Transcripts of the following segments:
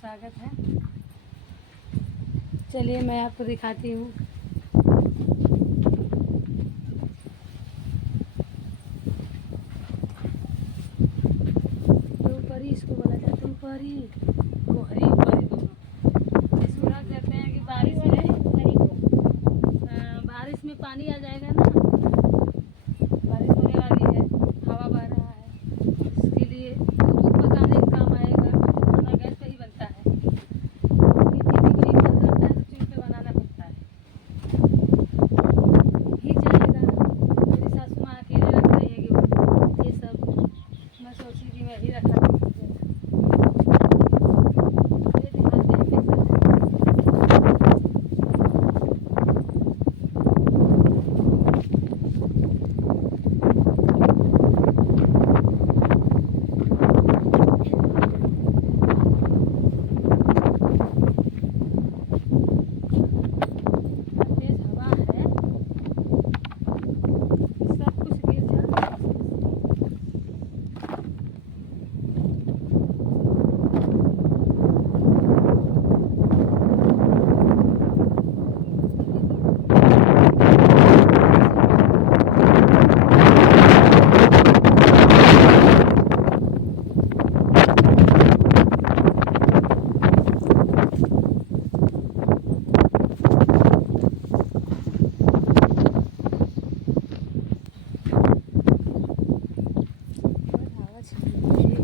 स्वागत है। चलिए मैं आपको दिखाती हूँ। ऊपरी इसको बोला जाता है, ऊपरी गोहरी ऊपरी दोनों। इसको रख देते हैं कि बारिश में पानी आ जाएगा ना, बारिश होने वाली है, हवा बह रहा है, इसके लिए दूध पकाने का काम आएगा। खाना गैस पे ही बनता है, क्योंकि चीनी को ही मन करता है तो चूल्हे पे बनाना पड़ता है। ही जाएगा। मेरी सासू माँ अकेले रख रही है गेहूँ ये सब, मैं सोची कि मैं भी रखा दूँ। ये दिखाते हैं कैसा है। तेज हवा है, सब कुछ गिर जाए। हवा चल रही है।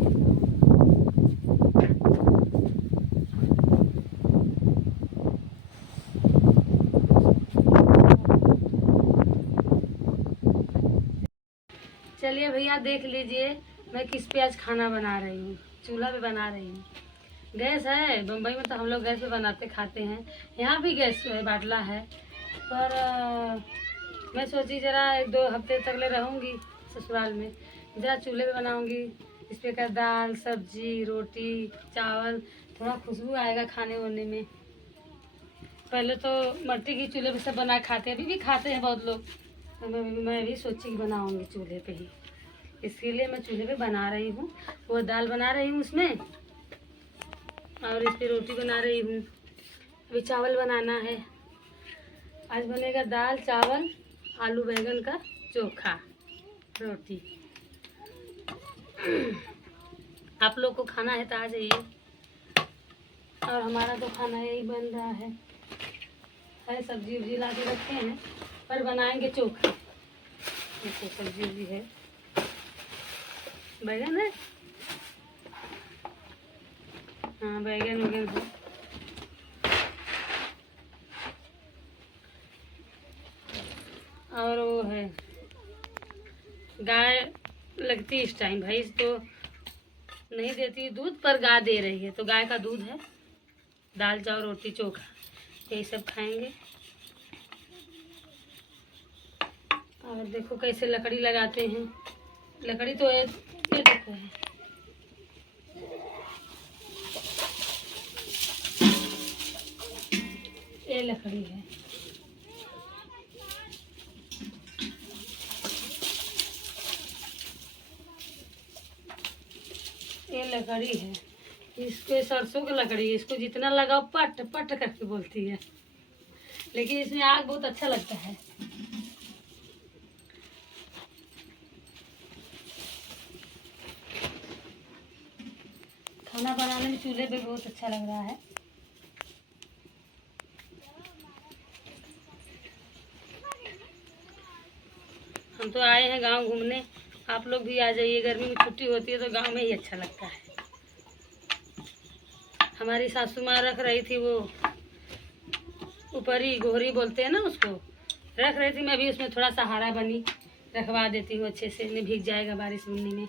चलिए भैया देख लीजिए मैं किस पे आज खाना बना रही हूँ। चूल्हा पे बना रही हूँ। गैस है, बम्बई में तो हम लोग गैस पे बनाते खाते हैं, यहाँ भी गैस है, बाटला है। पर मैं सोची ज़रा 1-2 हफ्ते तक ले रहूँगी ससुराल में, ज़रा चूल्हे पे बनाऊँगी। इस पे का दाल सब्जी रोटी चावल, थोड़ा खुशबू आएगा खाने वाने में। पहले तो मट्टी की चूल्हे पे सब बना खाते हैं, अभी भी खाते हैं बहुत लोग। तो मैं भी सोची कि बनाऊँगी चूल्हे पे ही, इसके लिए मैं चूल्हे पे बना रही हूँ। वो दाल बना रही हूँ उसमें, और इस पे रोटी बना रही हूँ। अभी चावल बनाना है। आज बनेगा दाल चावल आलू बैंगन का चोखा रोटी। आप लोग को खाना है तो आ जाइए। और हमारा तो खाना यही बन रहा है सब्जी उब्जी ला के रखे हैं, पर बनाएंगे चोखा। देखो सब्जी उब्जी है, बैगन है, हाँ बैगन वैगन है। और वो है गाय लगती इस टाइम, भैंस तो नहीं देती दूध, पर गाय दे रही है तो गाय का दूध है। दाल चावल रोटी चोखा यही सब खाएंगे। और देखो कैसे लकड़ी लगाते हैं। लकड़ी तो ये देखो है, ये लकड़ी है। ये लकड़ी है, इसको सरसों की लकड़ी है। इसको जितना लगाओ पट पट करके बोलती है, लेकिन इसमें आग बहुत अच्छा लगता है। खाना बनाने में चूल्हे पे बहुत अच्छा लग रहा है। हम तो आए हैं गांव घूमने, आप लोग भी आ जाइए। गर्मी में छुट्टी होती है तो गांव में ही अच्छा लगता है। हमारी सासू माँ रख रही थी वो ऊपरी गोहरी बोलते हैं ना उसको, रख रही थी। मैं भी उसमें थोड़ा सहारा बनी, रखवा देती हूँ अच्छे से, नहीं भीग जाएगा बारिश बुनने में।